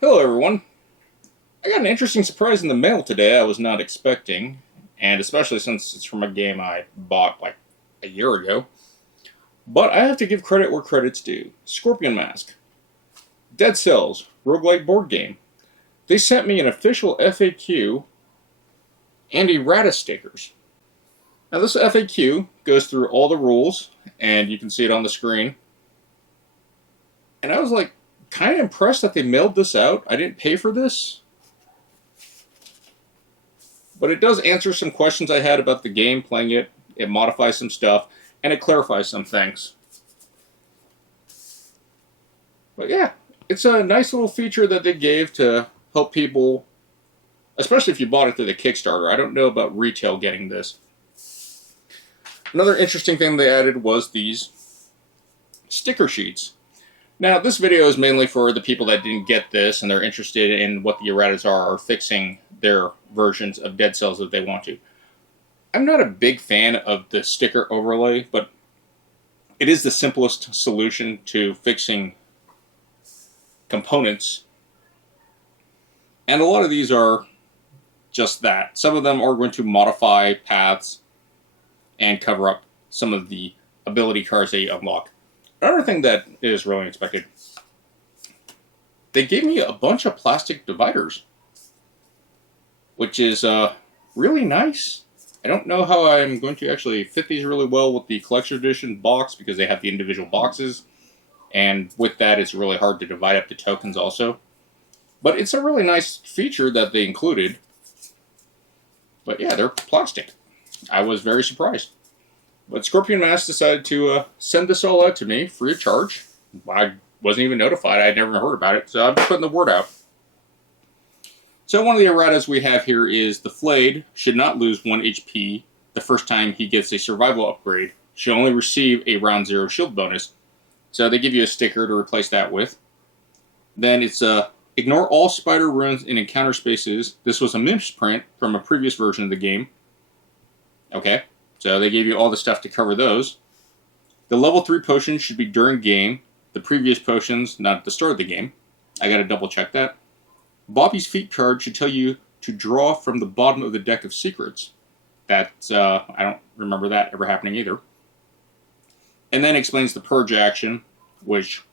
Hello, everyone. I got an interesting surprise in the mail today I was not expecting, and especially since it's from a game I bought like a year ago. But I have to give credit where credit's due. Scorpion Mask, Dead Cells, Rogue-lite board game. They sent me an official FAQ and errata stickers. Now, this FAQ goes through all the rules, and you can see it on the screen. And I was like, kind of impressed that they mailed this out. I didn't pay for this, but it does answer some questions I had about the game, playing it. It modifies some stuff, and it clarifies some things. But yeah, it's a nice little feature that they gave to help people, especially if you bought it through the Kickstarter. I don't know about retail getting this. Another interesting thing they added was these sticker sheets. Now, this video is mainly for the people that didn't get this and they're interested in what the erratas are or fixing their versions of Dead Cells if they want to. I'm not a big fan of the sticker overlay, but it is the simplest solution to fixing components. And a lot of these are just that. Some of them are going to modify paths and cover up some of the ability cards that you unlock. Another thing that is really unexpected, they gave me a bunch of plastic dividers, which is really nice. I don't know how I'm going to actually fit these really well with the collection edition box because they have the individual boxes, and with that it's really hard to divide up the tokens also. But it's a really nice feature that they included. But yeah, they're plastic. I was very surprised. But Scorpion Mask decided to send this all out to me free of charge. I wasn't even notified. I had never heard about it, so I'm putting the word out. So one of the erratas we have here is the Flayed should not lose 1 HP the first time he gets a survival upgrade. Should only receive a round 0 shield bonus. So they give you a sticker to replace that with. Then it's ignore all spider runes in encounter spaces. This was a misprint from a previous version of the game. Okay. So they gave you all the stuff to cover those. The level 3 potions should be during game. The previous potions, not at the start of the game. I gotta double check that. Bobby's Feet card should tell you to draw from the bottom of the deck of secrets. That's, I don't remember that ever happening either. And then explains the purge action, which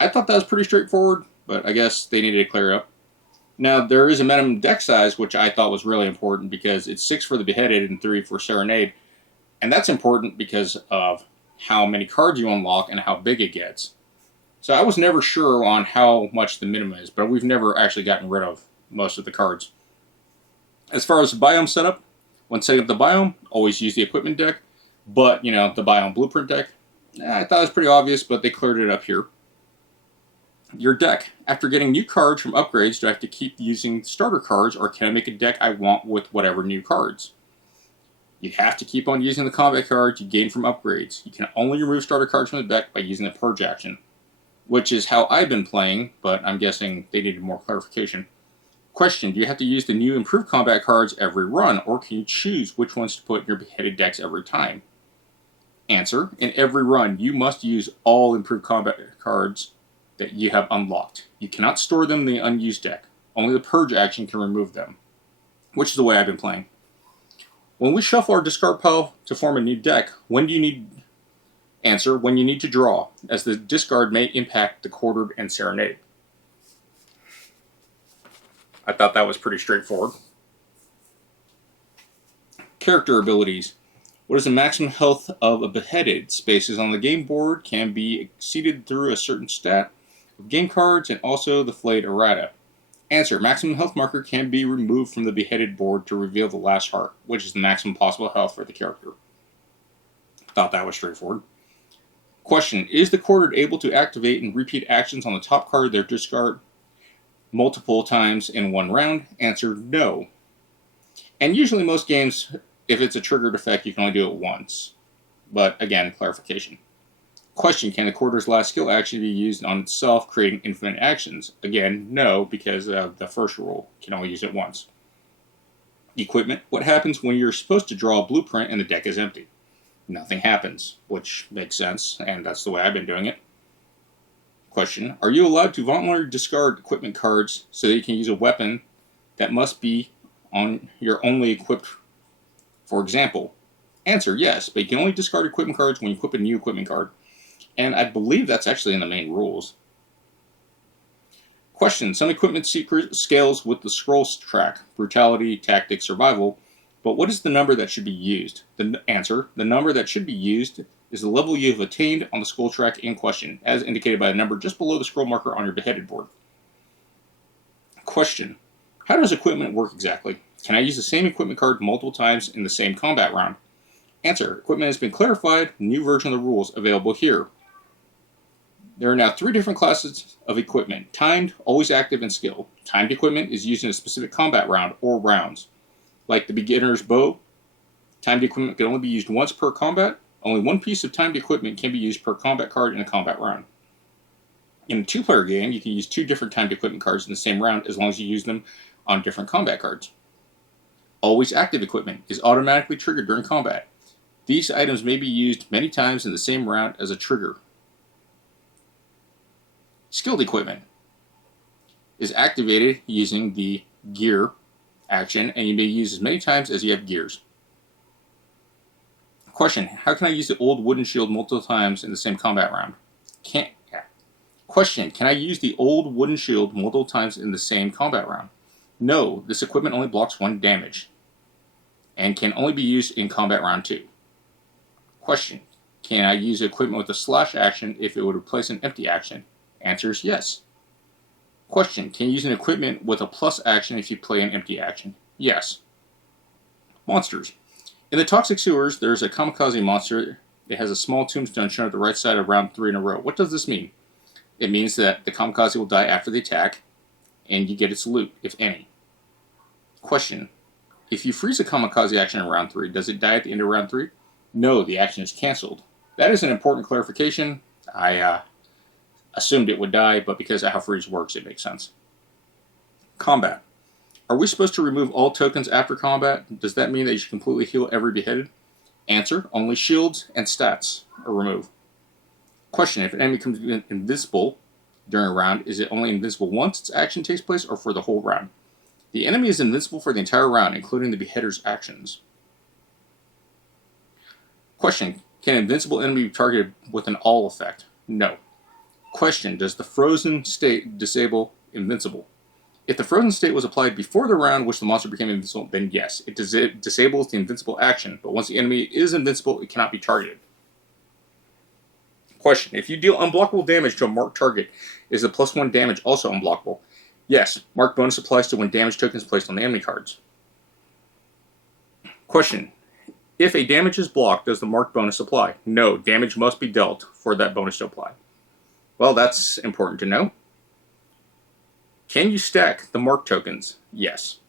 I thought that was pretty straightforward, but I guess they needed to clear up. Now, there is a minimum deck size, which I thought was really important because it's 6 for the Beheaded and 3 for Serenade. And that's important because of how many cards you unlock and how big it gets. So I was never sure on how much the minimum is, but we've never actually gotten rid of most of the cards. As far as the biome setup, when setting up the biome, always use the equipment deck. But, the biome blueprint deck, I thought it was pretty obvious, but they cleared it up here. Your deck. After getting new cards from upgrades, do I have to keep using starter cards, or can I make a deck I want with whatever new cards? You have to keep on using the combat cards you gain from upgrades. You can only remove starter cards from the deck by using the purge action, which is how I've been playing, but I'm guessing they needed more clarification. Question, do you have to use the new improved combat cards every run, or can you choose which ones to put in your Beheaded decks every time? Answer, in every run, you must use all improved combat cards that you have unlocked. You cannot store them in the unused deck. Only the purge action can remove them, which is the way I've been playing. When we shuffle our discard pile to form a new deck, when do you need... Answer, when you need to draw, as the discard may impact the Quartered and Serenade. I thought that was pretty straightforward. Character abilities. What is the maximum health of a Beheaded? Spaces on the game board can be exceeded through a certain stat of game cards and also the Flayed errata. Answer, maximum health marker can be removed from the Beheaded board to reveal the last heart, which is the maximum possible health for the character. Thought that was straightforward. Question, is the Quartered able to activate and repeat actions on the top card of their discard multiple times in one round? Answer, no. And usually most games, if it's a triggered effect, you can only do it once. But again, clarification. Question, can the Quarter's last skill action be used on itself, creating infinite actions? Again, no, because of the first rule. You can only use it once. Equipment, what happens when you're supposed to draw a blueprint and the deck is empty? Nothing happens, which makes sense, and that's the way I've been doing it. Question, are you allowed to voluntarily discard equipment cards so that you can use a weapon that must be on your only equipped, for example? Answer, yes, but you can only discard equipment cards when you equip a new equipment card. And I believe that's actually in the main rules. Question, some equipment secret scales with the scroll track, brutality, tactics, survival, but what is the number that should be used? The answer, the number that should be used is the level you have attained on the scroll track in question, as indicated by a number just below the scroll marker on your beheaded board. Question, how does equipment work exactly? Can I use the same equipment card multiple times in the same combat round? Answer, equipment has been clarified, new version of the rules available here. There are now 3 different classes of equipment: timed, always active, and skill. Timed equipment is used in a specific combat round or rounds. Like the beginner's bow, timed equipment can only be used once per combat. Only one piece of timed equipment can be used per combat card in a combat round. In a 2-player game, you can use 2 different timed equipment cards in the same round as long as you use them on different combat cards. Always active equipment is automatically triggered during combat. These items may be used many times in the same round as a trigger. Skilled equipment is activated using the gear action, and you may use as many times as you have gears. Question, how can I use the old wooden shield multiple times in the same combat round? Question, can I use the old wooden shield multiple times in the same combat round? No, this equipment only blocks 1 damage and can only be used in combat round 2. Question, can I use equipment with a slash action if it would replace an empty action? Answer is yes. Question, can you use an equipment with a plus action if you play an empty action? Yes. Monsters. In the Toxic Sewers, there's a kamikaze monster. It has a small tombstone shown at the right side of round 3 in a row. What does this mean? It means that the kamikaze will die after the attack, and you get its loot, if any. Question, if you freeze a kamikaze action in round 3, does it die at the end of round 3? No, the action is cancelled. That is an important clarification. I assumed it would die, but because of how freeze works, it makes sense. Combat. Are we supposed to remove all tokens after combat? Does that mean that you should completely heal every beheaded? Answer, only shields and stats are removed. Question, if an enemy becomes invincible during a round, is it only invincible once its action takes place or for the whole round? The enemy is invincible for the entire round, including the beheader's actions. Question, can an invincible enemy be targeted with an all effect? No. Question, does the frozen state disable invincible? If the frozen state was applied before the round which the monster became invincible, then yes, it disables the invincible action, but once the enemy is invincible, it cannot be targeted. Question, if you deal unblockable damage to a marked target, is the +1 damage also unblockable? Yes, marked bonus applies to when damage token is placed on the enemy cards. Question, if a damage is blocked, does the marked bonus apply? No, damage must be dealt for that bonus to apply. Well, that's important to know. Can you stack the mark tokens? Yes.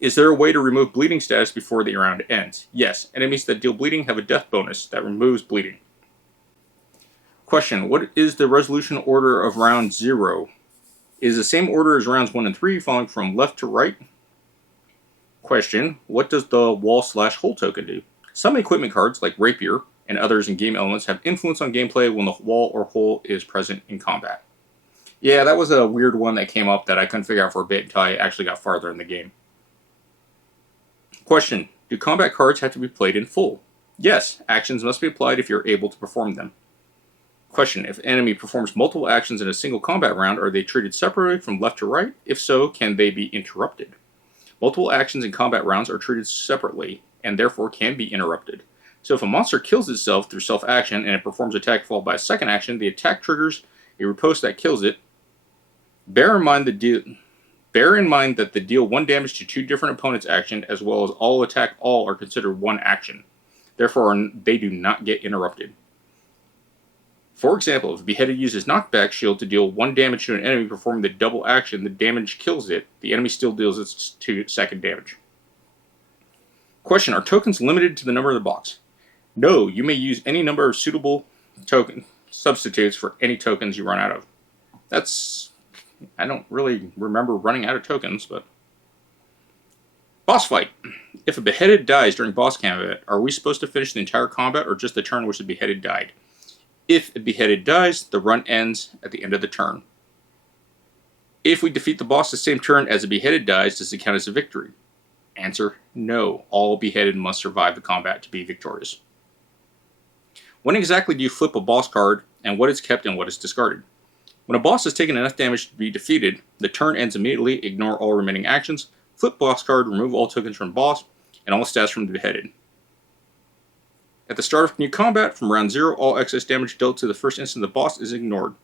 Is there a way to remove bleeding status before the round ends? Yes. Enemies that deal bleeding have a death bonus that removes bleeding. Question, what is the resolution order of round 0? Is the same order as rounds 1 and 3, falling from left to right? Question, what does the wall/hole token do? Some equipment cards, like Rapier and others in game elements, have influence on gameplay when the wall or hole is present in combat. Yeah, that was a weird one that came up that I couldn't figure out for a bit until I actually got farther in the game. Question, do combat cards have to be played in full? Yes, actions must be applied if you're able to perform them. Question, if an enemy performs multiple actions in a single combat round, are they treated separately from left to right? If so, can they be interrupted? Multiple actions in combat rounds are treated separately, and therefore can be interrupted. So if a monster kills itself through self-action and it performs attack followed by a second action, the attack triggers a riposte that kills it. Bear in mind that the deal 1 damage to 2 different opponents' action, as well as all attack all, are considered 1 action. Therefore, they do not get interrupted. For example, if a beheaded uses knockback shield to deal 1 damage to an enemy performing the double action, the damage kills it. The enemy still deals its 2 second damage. Question, are tokens limited to the number of the box? No, you may use any number of suitable token substitutes for any tokens you run out of. I don't really remember running out of tokens, but... Boss fight. If a beheaded dies during boss combat, are we supposed to finish the entire combat or just the turn in which the beheaded died? If a beheaded dies, the run ends at the end of the turn. If we defeat the boss the same turn as a beheaded dies, does it count as a victory? Answer, no. All beheaded must survive the combat to be victorious. When exactly do you flip a boss card, and what is kept and what is discarded? When a boss has taken enough damage to be defeated, the turn ends immediately, ignore all remaining actions, flip boss card, remove all tokens from boss, and all stats from the beheaded. At the start of new combat, from round 0, all excess damage dealt to the first instant of the boss is ignored.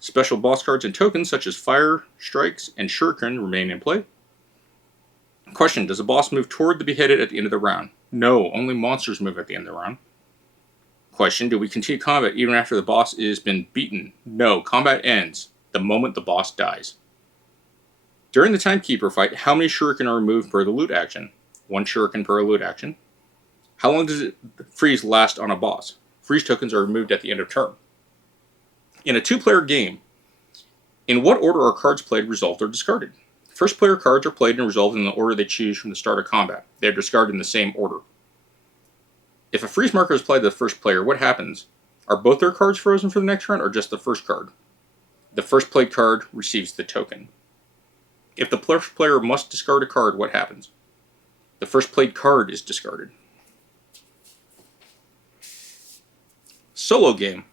Special boss cards and tokens such as Fire, Strikes, and Shuriken remain in play. Question, does a boss move toward the beheaded at the end of the round? No, only monsters move at the end of the round. Question, do we continue combat even after the boss has been beaten? No, combat ends the moment the boss dies. During the Timekeeper fight, how many Shuriken are removed per the loot action? 1 Shuriken per loot action. How long does it freeze last on a boss? Freeze tokens are removed at the end of turn. In a 2-player game, in what order are cards played, resolved, or discarded? First player cards are played and resolved in the order they choose from the start of combat. They are discarded in the same order. If a freeze marker is applied to the first player, what happens? Are both their cards frozen for the next round, or just the first card? The first played card receives the token. If the first player must discard a card, what happens? The first played card is discarded. Solo game.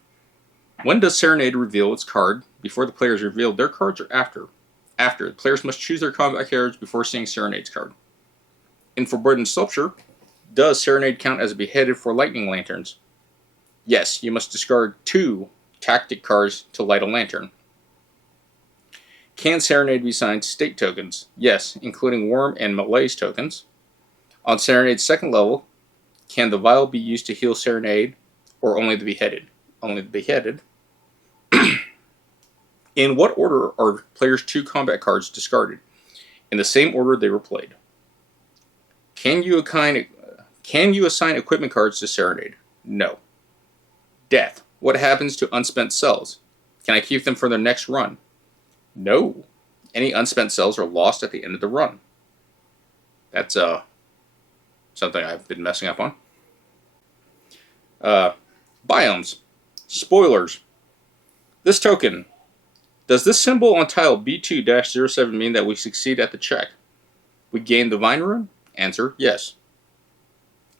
When does Serenade reveal its card? Before the players reveal their cards, or after? After. The players must choose their combat cards before seeing Serenade's card. In Forbidden Sculpture, does Serenade count as a beheaded for lightning lanterns? Yes, you must discard 2 tactic cards to light a lantern. Can Serenade be assigned state tokens? Yes, including Worm and Malaise tokens. On Serenade's second level, can the vial be used to heal Serenade, or only the beheaded? Only the beheaded. In what order are players' 2 combat cards discarded? In the same order they were played. Can you assign equipment cards to Serenade? No. Death. What happens to unspent cells? Can I keep them for the next run? No. Any unspent cells are lost at the end of the run. That's something I've been messing up on. Biomes. Spoilers. This token. Does this symbol on tile B2-07 mean that we succeed at the check? We gain the Vine Rune? Answer, yes.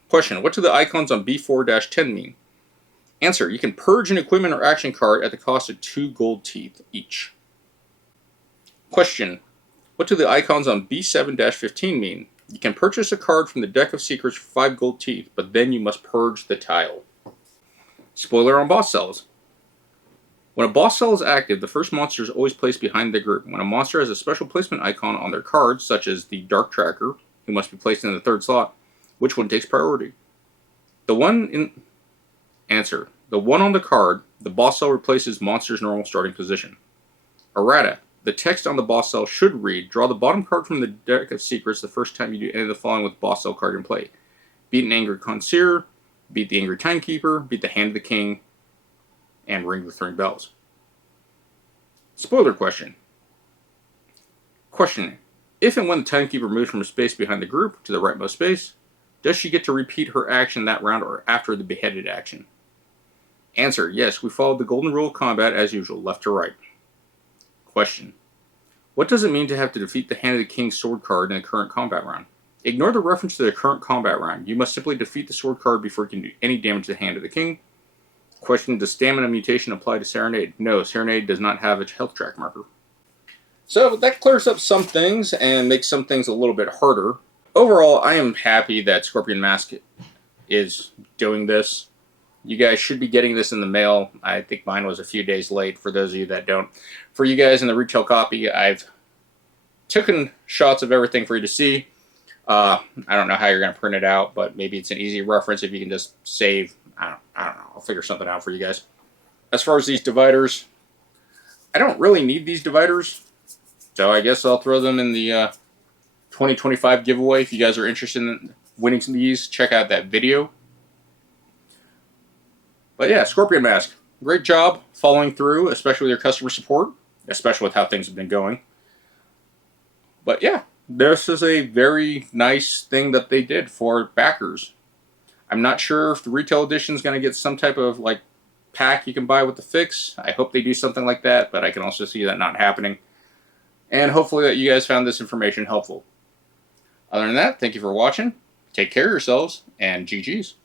Question, what do the icons on B4-10 mean? Answer, you can purge an equipment or action card at the cost of 2 gold teeth each. Question, what do the icons on B7-15 mean? You can purchase a card from the deck of secrets for 5 gold teeth, but then you must purge the tile. Spoiler on boss cells. When a boss cell is active, the first monster is always placed behind the group. When a monster has a special placement icon on their card, such as the Dark Tracker, who must be placed in the 3rd slot, which one takes priority? The one on the card, the boss cell replaces monster's normal starting position. Errata. The text on the boss cell should read, draw the bottom card from the deck of secrets the first time you do any of the following with the boss cell card in play. Beat an angry connoisseur, beat the angry timekeeper, beat the hand of the king, and ring the 3 bells. Spoiler question. Question. If and when the timekeeper moves from a space behind the group to the rightmost space, does she get to repeat her action that round or after the beheaded action? Answer. Yes, we followed the golden rule of combat as usual, left to right. Question. What does it mean to have to defeat the Hand of the King's sword card in the current combat round? Ignore the reference to the current combat round. You must simply defeat the sword card before you can do any damage to the Hand of the King. Question, does stamina mutation apply to Serenade? No, Serenade does not have a health track marker. So that clears up some things and makes some things a little bit harder. Overall, I am happy that Scorpion Mask is doing this. You guys should be getting this in the mail. I think mine was a few days late for those of you that don't. For you guys in the retail copy, I've taken shots of everything for you to see. I don't know how you're going to print it out, but maybe it's an easy reference if you can just save. I don't know. I'll figure something out for you guys. As far as these dividers, I don't really need these dividers, so I guess I'll throw them in the 2025 giveaway. If you guys are interested in winning some of these, check out that video. But yeah, Scorpion Mask, great job following through, especially with your customer support, especially with how things have been going. But yeah, this is a very nice thing that they did for backers. I'm not sure if the retail edition is going to get some type of like pack you can buy with the fix. I hope they do something like that, but I can also see that not happening. And hopefully that you guys found this information helpful. Other than that, thank you for watching. Take care of yourselves, and GG's.